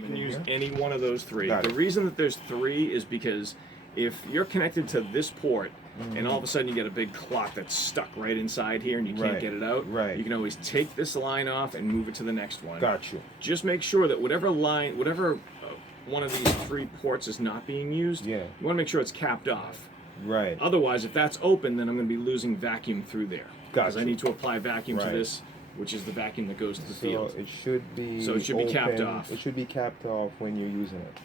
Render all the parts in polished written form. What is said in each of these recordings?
You can use any one of those three. Got The it. reason that there's three is because if you're connected to this port and all of a sudden you get a big clock that's stuck right inside here and you can't Right. get it out, Right. you can always take this line off and move it to the next one. Got you. Just make sure that whatever one of these three ports is not being used, Yeah. you want to make sure it's capped off. Right. Otherwise, if that's open, then I'm going to be losing vacuum through there. Because I Gotcha. need to apply vacuum to Right. this, which is the vacuum that goes to the So field. it should be. So it should be capped open- off. It should be capped off when you're using it.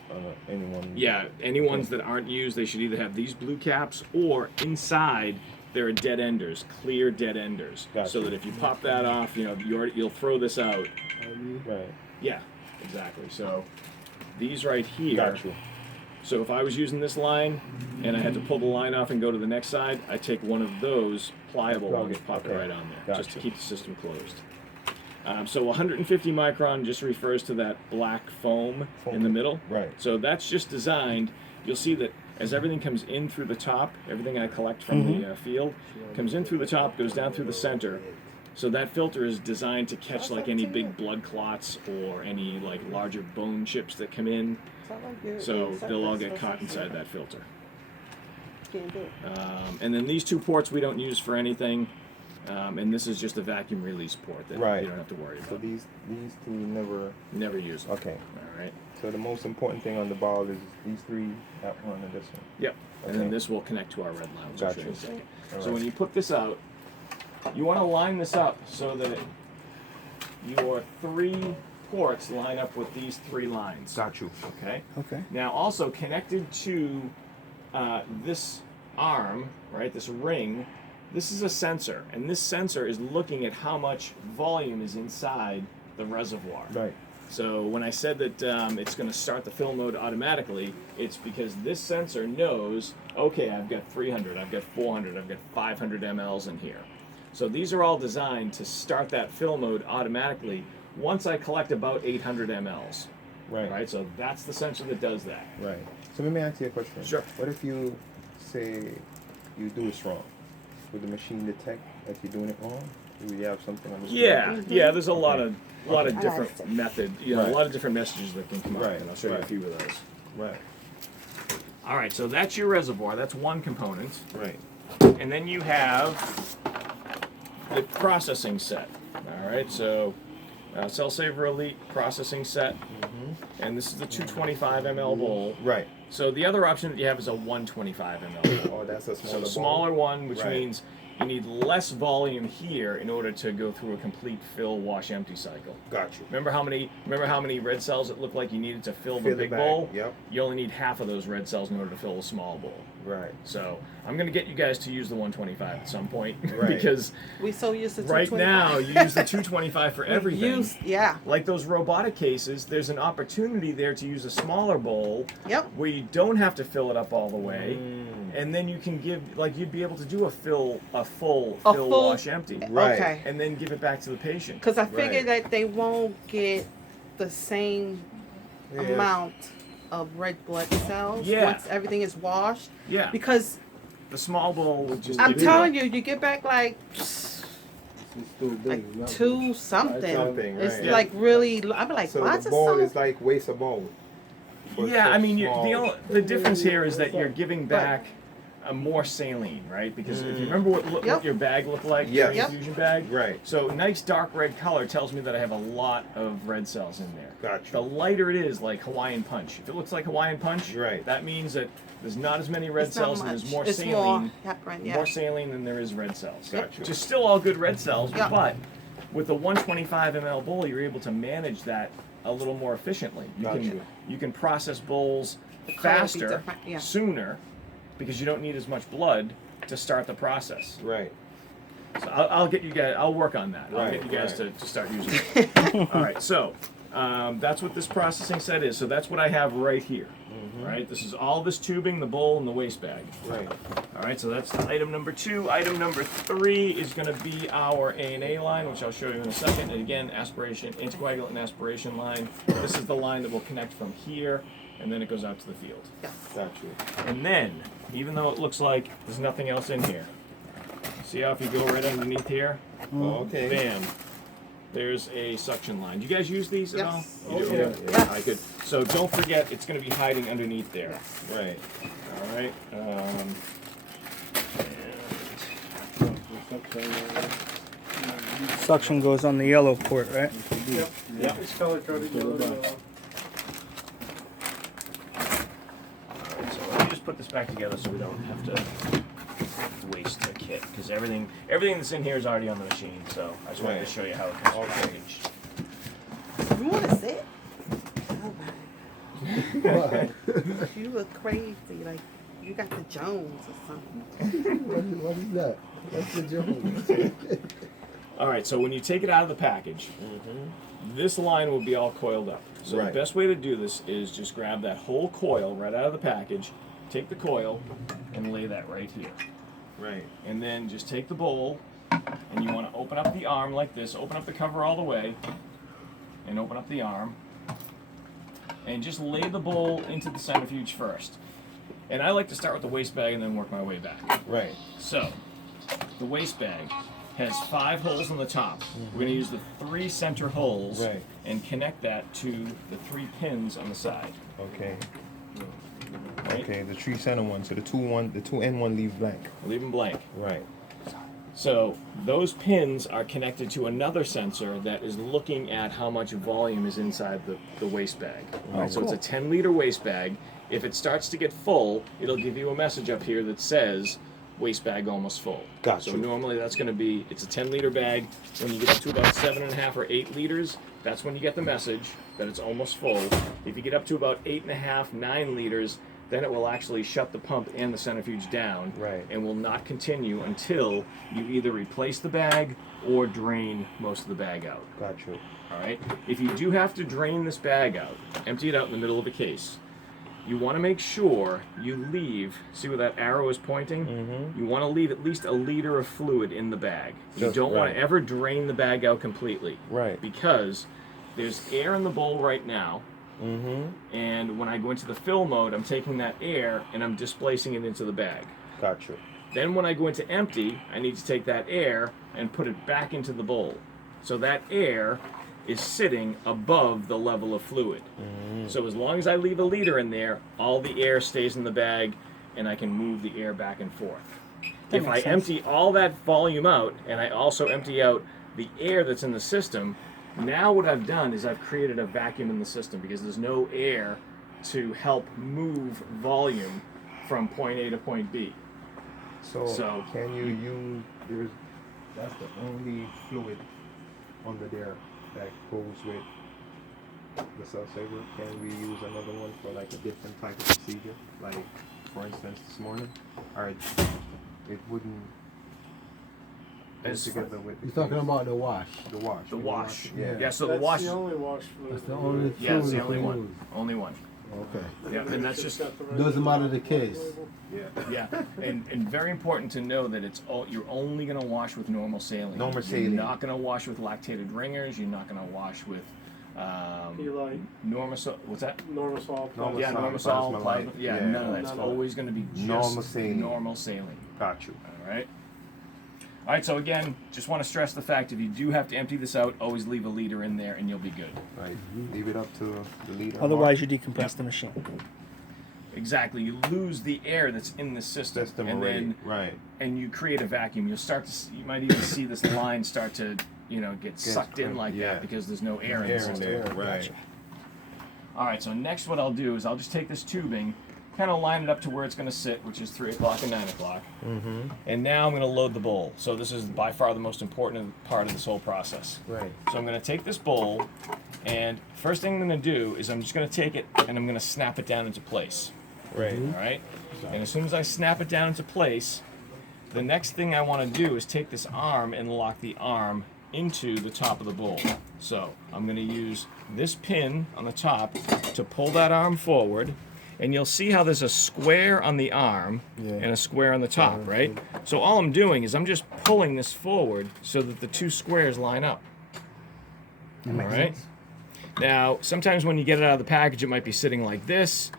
Anyone. Yeah, any ones that aren't used, they should either have these blue caps or inside there are dead enders, clear dead enders. Gotcha. So that if you pop that off, you'll throw this out. Right. Yeah, exactly. So these right here. Got you. So if I was using this line and I had to pull the line off and go to the next side, I take one of those pliable Plug ones, it, pop it okay. right on there, just to Gotcha. keep the system closed. So 150 micron just refers to that black foam in the middle. Right. So that's just designed. You'll see that as everything comes in through the top, everything I collect from the field comes in through the top, goes down through the center. So that filter is designed to catch like any big blood clots or any like larger bone chips that come in. So they'll all get caught inside that filter. And then these two ports we don't use for anything. And this is just a vacuum release port that Right. you don't have to worry So about. these two never. Never use them. Okay. All right. So the most important thing on the ball is these three, that one, and this one. Yep. And then Okay. this will connect to our red line, which I'll show you in a Gotcha. second. All So right. when you put this out, you want to line this up so that your three ports line up with these three lines. Got you. Okay. Okay. Now also connected to this arm, right, this ring, this is a sensor, and this sensor is looking at how much volume is inside the reservoir. Right. So when I said that it's going to start the fill mode automatically, it's because this sensor knows, okay, I've got 300, I've got 400, I've got 500 mLs in here. So these are all designed to start that fill mode automatically once I collect about 800 mLs. Right. Right, so that's the sensor that does that. Right. So let me ask you a question. Sure. What if you say you do it wrong? Would the machine detect that you're doing it wrong? Do you have something on the screen? Yeah. There's a lot Okay. of different method, a Right. lot of different messages that can come up, Right, and I'll show you a right. few of those. Right. All right, so that's your reservoir. That's one component, Right. and then you have the processing set. All right, so Cell Saver Elite processing set, and this is the 225 ml bowl. Right. So the other option that you have is a 125 ml bowl. Oh, that's a So smaller. a smaller one, which Right. means you need less volume here in order to go through a complete fill, wash, empty cycle. Got you. Remember how many red cells it looked like you needed to fill the Fill the big bag, bowl? yep. You only need half of those red cells in order to fill a small bowl. Right. So I'm going to get you guys to use the 125 at some point Right. because We so used to right 225. now you use the 225 for everything. Yeah. Like those robotic cases, there's an opportunity there to use a smaller bowl Yep. where you don't have to fill it up all the way, Mm. and then you can give, like, you'd be able to do a full A fill, full- wash, empty, Right. Okay. and then give it back to the patient. Because I figured Right. that they won't get the same Yeah. amount of red blood cells Yeah. once everything is washed. Yeah, Because the small bowl would just. I'm give telling you, you get back like Like 2 something. Something, It's right. Yeah. like really. I'm like, So why the is it bowl so? is like waste a bowl. But Yeah, so I mean, small. the difference here is that you're giving back a more saline, right? Because if you remember what Yep. your bag looked like, Yes. your Yep. infusion bag, Right. So nice dark red color tells me that I have a lot of red cells in there. Gotcha. The lighter it is, like Hawaiian Punch. If it looks like Hawaiian Punch, Right. that means that there's not as many red It's not cells and there's much. more It's saline. more, yeah, right, yeah. More saline than there is red cells. Gotcha. Which is still all good red cells, Yep. but with the 125 ml bowl, you're able to manage that a little more efficiently. Gotcha. You can process bowls Color be faster, different, yeah. sooner, because you don't need as much blood to start the process. Right. So I'll get you guys. I'll work on that. I'll Right, get you guys right. to start using it. All right. So that's what this processing set is. So that's what I have right here. Right. This is all this tubing, the bowl, and the waste bag. Right. All right. So that's item number 2. Item number 3 is going to be our A&A line, which I'll show you in a second. And again, aspiration, anticoagulant and aspiration line. This is the line that will connect from here, and then it goes out to the field. Got you. And then, even though it looks like there's nothing else in here, see how if you go right underneath here, Oh, okay. bam, there's a suction line. Do you guys use these at all? Yes. You do? Yeah. Yes. All right, good. So don't forget, it's going to be hiding underneath there. Yes. Right. All right. Suction goes on the yellow port, right? Yeah. It's color coded yellow. So let me just put this back together so we don't have to waste the kit, because everything that's in here is already on the machine. So I just wanted to Right. show you how it comes packaged. You want to sit? Oh, you look crazy. Like you got the Jones or something. What is that? That's the Jones. All right. So when you take it out of the package, this line will be all coiled up. So Right. the best way to do this is just grab that whole coil right out of the package, take the coil, and lay that right here. Right. And then just take the bowl, and you want to open up the arm like this. Open up the cover all the way, and open up the arm. And just lay the bowl into the centrifuge first. And I like to start with the waste bag and then work my way back. Right. So, the waste bag has 5 holes on the top. We're going to use the 3 center holes Right. and connect that to the 3 pins on the side. Okay. Right? Okay. The 3 center one. So the two end one leave blank. Leave them blank. Right. So those pins are connected to another sensor that is looking at how much volume is inside the waste bag. All right, so it's a 10-liter waste bag. If it starts to get full, it'll give you a message up here that says waste bag almost full. Gotcha. So normally that's going to be, it's a 10-liter bag. When you get up to about 7.5 or 8 liters, that's when you get the message that it's almost full. If you get up to about 8.5, 9 liters, then it will actually shut the pump and the centrifuge down, Right. and will not continue until you either replace the bag or drain most of the bag out. Got you. All right. If you do have to drain this bag out, empty it out in the middle of a case. You want to make sure you leave. See where that arrow is pointing? Mm-hmm. You want to leave at least a liter of fluid in the bag. You Just don't want right. to ever drain the bag out completely, Right. because there's air in the bowl right now. Mm-hmm. And when I go into the fill mode, I'm taking that air and I'm displacing it into the bag. Got you. Then when I go into empty, I need to take that air and put it back into the bowl. So that air is sitting above the level of fluid. So as long as I leave a liter in there, all the air stays in the bag and I can move the air back and forth. If I makes sense. empty all that volume out and I also empty out the air that's in the system, now what I've done is I've created a vacuum in the system because there's no air to help move volume from point A to point B. So can you use that's the only fluid under there that goes with the cell saver. Can we use another one for like a different type of procedure? Like for instance this morning? Alright, it wouldn't go As- together with You're talking about the wash. the wash. The wash. Yeah. Yeah, so the That's wash. the only wash fluid. That's the only Yeah, it's the fluid only we one. use. Only one. Okay. Yeah, and that's It's just got the right Doesn't matter the case. label. Yeah. yeah, and very important to know that it's all you're only gonna wash with normal saline. Normal You're saline. not gonna wash with lactated ringers. You're not gonna wash with Eli, Normasol. What's that? Normasol. Normal Yeah, salt, Normasol. plasma Plasma. light. Yeah, Yeah. none of that. It's None of it. always gonna be just Normal saline. Normal saline. Got you. All right. All right. So again, just want to stress the fact if you do have to empty this out, always leave a liter in there, and you'll be good. Right. Leave it up to the leader. Otherwise, you decompress the machine. Exactly. You lose the air that's in the system, system and already. then Right. and you create a vacuum. You'll start to you might even see this line start to get sucked in like yeah. that because there's no air in the Air in system. there. Right. Gotcha. All right. So next, what I'll do is I'll just take this tubing, kind of line it up to where it's going to sit, which is 3 o'clock and 9 o'clock. Mm-hmm. And now I'm going to load the bowl. So this is by far the most important part of this whole process. Right. So I'm going to take this bowl, and first thing I'm going to do is I'm just going to take it and I'm going to snap it down into place. Right. All right? And as soon as I snap it down into place, the next thing I want to do is take this arm and lock the arm into the top of the bowl. So I'm going to use this pin on the top to pull that arm forward, and you'll see how there's a square on the arm and a square on the top, right? So all I'm doing is I'm just pulling this forward so that the two squares line up. All right? Now, sometimes when you get it out of the package, it might be sitting like this.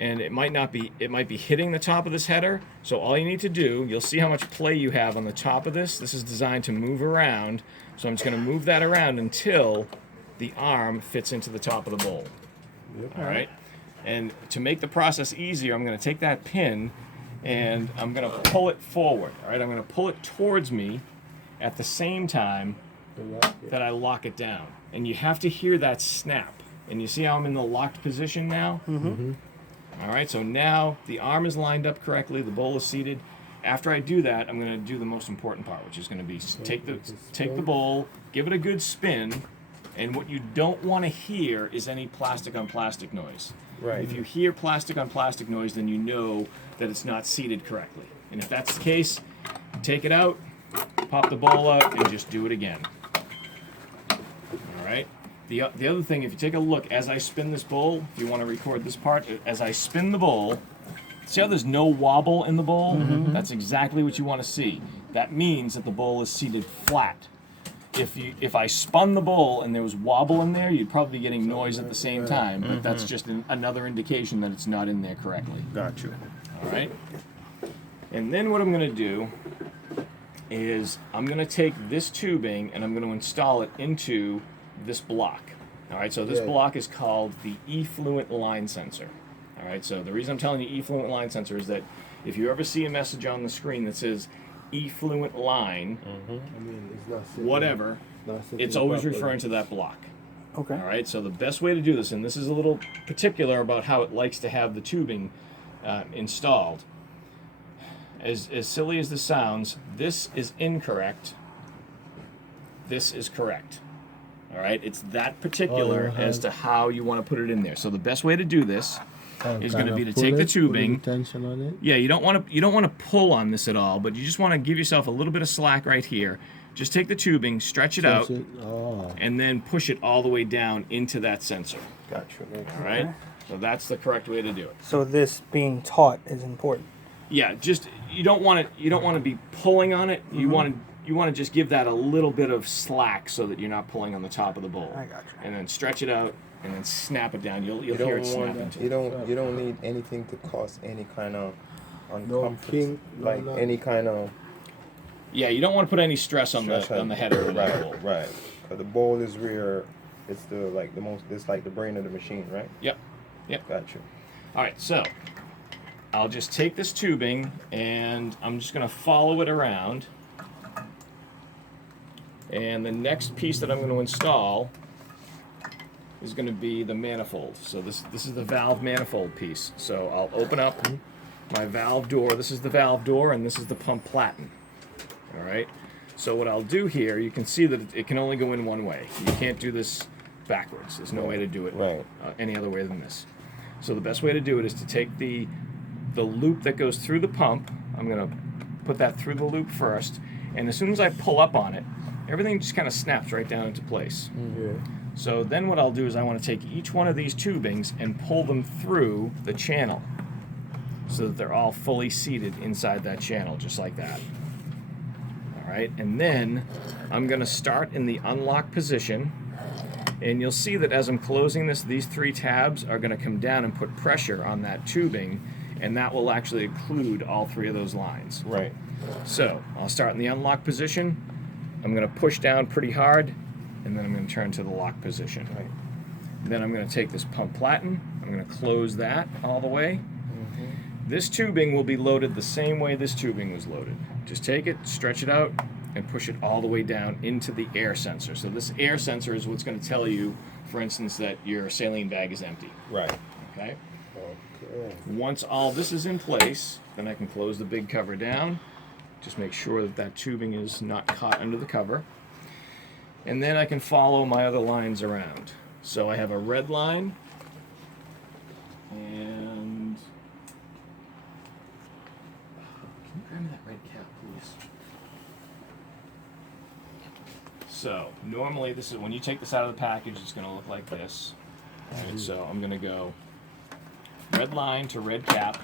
and it might be hitting the top of this header. So all you need to do, you'll see how much play you have on the top of this. This is designed to move around. So I'm just going to move that around until the arm fits into the top of the bowl. Yep. All right. And to make the process easier, I'm going to take that pin and I'm going to pull it forward. All right. I'm going to pull it towards me at the same time that I lock it down. And you have to hear that snap. And you see how I'm in the locked position now? Mm-hmm. All right, so now the arm is lined up correctly, the bowl is seated. After I do that, I'm going to do the most important part, which is going to be take the bowl, give it a good spin, and what you don't want to hear is any plastic on plastic noise. Right. If you hear plastic on plastic noise, then you know that it's not seated correctly. And if that's the case, take it out, pop the bowl out, and just do it again. All right. The other thing, if you take a look as I spin this bowl, if you want to record this part, as I spin the bowl, see how there's no wobble in the bowl? That's exactly what you want to see. That means that the bowl is seated flat. If I spun the bowl and there was wobble in there, you'd probably be getting noise at the same time, but that's just another indication that it's not in there correctly. Got you. All right? And then what I'm going to do is I'm going to take this tubing and I'm going to install it into this block. All right, so this block is called the effluent line sensor. All right, so the reason I'm telling you effluent line sensor is that if you ever see a message on the screen that says effluent line, I mean, it's not sitting, whatever, not sitting it's always properly. referring to that block. Okay. All right, so the best way to do this, and this is a little particular about how it likes to have the tubing installed. As silly as this sounds, this is incorrect. This is correct. All right, it's that particular as to how you want to put it in there. So the best way to do this is going to be to take the tubing. Tension on it. Yeah, you don't want to pull on this at all, but you just want to give yourself a little bit of slack right here. Just take the tubing, stretch it out, and then push it all the way down into that sensor. Gotcha. All right, so that's the correct way to do it. So this being taught is important. Yeah, just you don't want to be pulling on it. You want to just give that a little bit of slack so that you're not pulling on the top of the bowl. I got you. And then stretch it out and then snap it down. You'll hear it snapping too. You don't need anything to cause any kind of uncomfort, kink, no like nothing. any kind of Yeah, you don't want to put any stress on the header of that bowl. Right. Cause the bowl is where it's it's like the brain of the machine, right? Yep. Gotcha. All right, so I'll just take this tubing and I'm just going to follow it around. And the next piece that I'm going to install is going to be the manifold. So this is the valve manifold piece. So I'll open up my valve door. This is the valve door and this is the pump platen. All right. So what I'll do here, you can see that it can only go in one way. You can't do this backwards. There's no way to do it any other way than this. So the best way to do it is to take the loop that goes through the pump. I'm going to put that through the loop first. And as soon as I pull up on it, everything just kind of snaps right down into place. So then what I'll do is I want to take each one of these tubings and pull them through the channel so that they're all fully seated inside that channel, just like that. All right, and then I'm going to start in the unlock position, and you'll see that as I'm closing this, these three tabs are going to come down and put pressure on that tubing, and that will actually include all three of those lines. Right. So I'll start in the unlock position. I'm going to push down pretty hard, and then I'm going to turn to the lock position. Right. Then I'm going to take this pump platen. I'm going to close that all the way. This tubing will be loaded the same way this tubing was loaded. Just take it, stretch it out, and push it all the way down into the air sensor. So this air sensor is what's going to tell you, for instance, that your saline bag is empty. Right. Okay? Okay. Once all this is in place, then I can close the big cover down. Just make sure that that tubing is not caught under the cover. And then I can follow my other lines around. So I have a red line, and can you grab me that red cap, please? So normally this is when you take this out of the package, it's going to look like this. All right, so I'm going to go red line to red cap.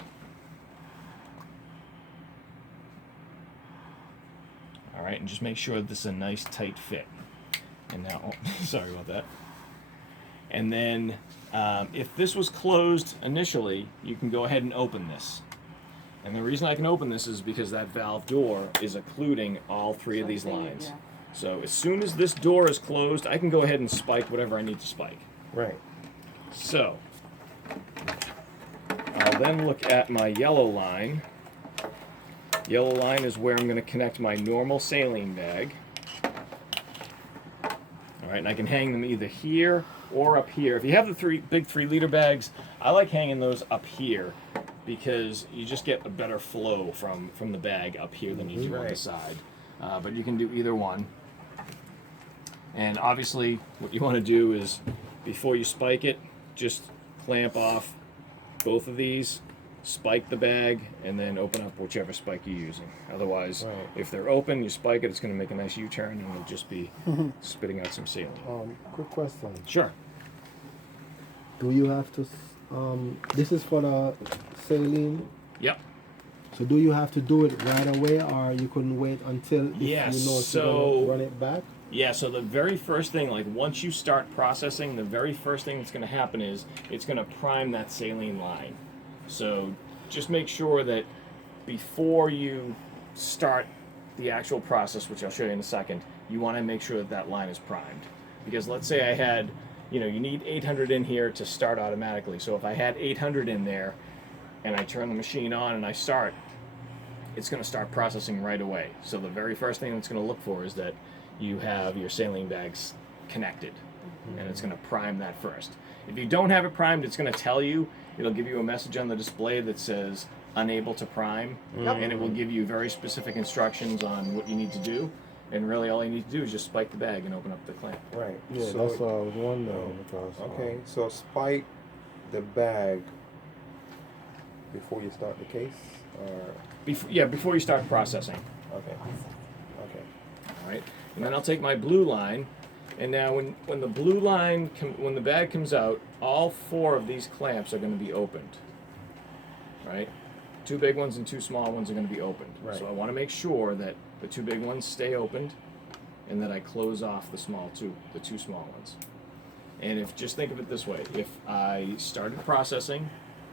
All right, and just make sure that this is a nice tight fit. And now, sorry about that. And then if this was closed initially, you can go ahead and open this. And the reason I can open this is because that valve door is occluding all three of these lines. Yeah. So as soon as this door is closed, I can go ahead and spike whatever I need to spike. Right. So I'll then look at my yellow line. Yellow line is where I'm going to connect my normal saline bag. All right, and I can hang them either here or up here. If you have the big 3-liter bags, I like hanging those up here because you just get a better flow from the bag up here than you do on the Right. side. But you can do either one. And obviously, what you want to do is, before you spike it, just clamp off both of these, spike the bag, and then open up whichever spike you're using. Otherwise, Right. if they're open, you spike it, it's going to make a nice U-turn, and it'll just be spitting out some saline. Quick question. Sure. Do you have to? This is for the saline. Yep. So do you have to do it right away, or you couldn't wait until if Yes, you know if so- you're gonna run it back? Yeah, so the very first thing, like once you start processing, the very first thing that's going to happen is it's going to prime that saline line. So just make sure that before you start the actual process, which I'll show you in a second, you want to make sure that that line is primed. Because let's say I had, you need 800 in here to start automatically. So if I had 800 in there and I turn the machine on and I start, it's going to start processing right away. So the very first thing it's going to look for is that you have your saline bags connected, and it's going to prime that first. If you don't have it primed, it's going to tell you, it'll give you a message on the display that says unable to prime, and it will give you very specific instructions on what you need to do. And really all you need to do is just spike the bag and open up the clamp. Right. Yeah, so, that's what I was wondering because. Okay, so spike the bag before you start the case, or Before you start processing. okay, okay, All right, and then I'll take my blue line, and now when the blue line, when the bag comes out, all 4 of these clamps are going to be opened. Right, 2 big ones and 2 small ones are going to be opened. Right. So I want to make sure that the 2 big ones stay opened, and that I close off the two small ones. And if just think of it this way: if I started processing,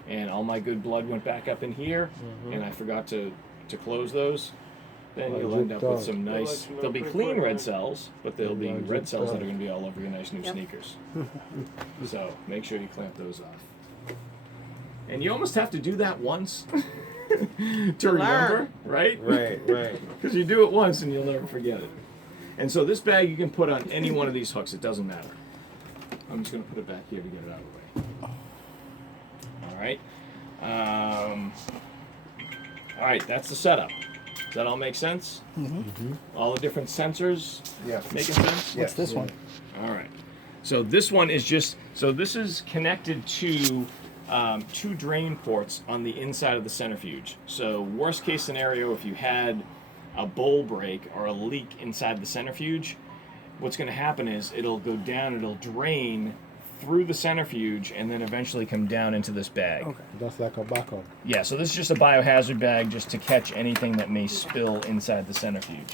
and all my good blood went back up in here, and I forgot to close those, then Well, you'll end up with dripped some out. nice. They'll let They'll be you know clean pretty red quick. cells, but they'll be Well, red dripped cells that out. are going to be all over your nice new Yep. sneakers. So make sure you clamp those off. And you almost have to do that once to remember, right? right, right. Because you do it once and you'll never forget it. And so this bag you can put on any one of these hooks. It doesn't matter. I'm just going to put it back here to get it out of the way. All right. All right, that's the setup. Does that all make sense? All the different sensors Yeah. making sense? Yeah. What's this one? All right. So this one is this is connected to 2 drain ports on the inside of the centrifuge. So worst case scenario, if you had a bowl break or a leak inside the centrifuge, what's going to happen is it'll go down, it'll drain through the centrifuge, and then eventually come down into this bag. Okay. That's like a backup. Yeah, so this is just a biohazard bag just to catch anything that may spill inside the centrifuge.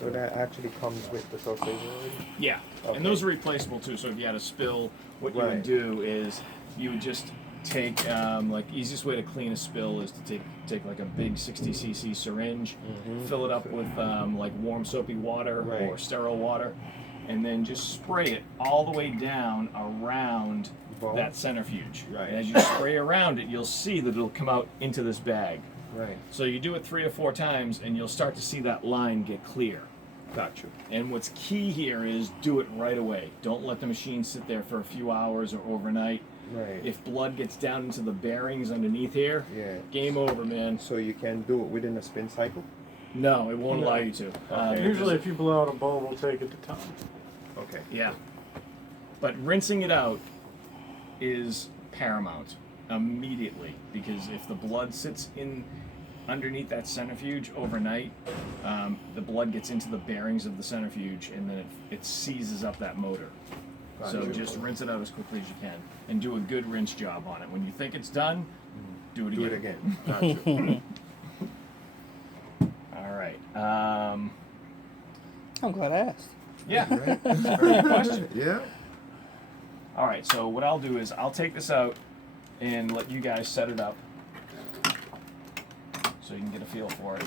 So that actually comes with the sausage already? Yeah, Okay. and those are replaceable too. So if you had a spill, what you would Right. do is you would just take like easiest way to clean a spill is to take like a big 60 cc syringe, fill it up with like warm soapy water or Right. sterile water, and then just spray it all the way down around Bowl? that centrifuge. Right. And as you spray around it, you'll see that it'll come out into this bag. Right. So you do it 3 or 4 times, and you'll start to see that line get clear. Got you. And what's key here is do it right away. Don't let the machine sit there for a few hours or overnight. Right. If blood gets down into the bearings underneath here, Yeah. game over, man. So you can do it within a spin cycle? No, it won't No. allow you to. Okay. Usually if you blow out a bulb, we'll take it to time. Okay. Yeah. But rinsing it out is paramount immediately, because if the blood sits in underneath that centrifuge overnight, the blood gets into the bearings of the centrifuge, and then it seizes up that motor. So Gotcha. just rinse it out as quickly as you can, and do a good rinse job on it. When you think it's done, do it again. Do it again. Gotcha. All right. I'm glad I asked. Yeah. Right. Good question. Yeah. All right, so what I'll do is I'll take this out and let you guys set it up so you can get a feel for it.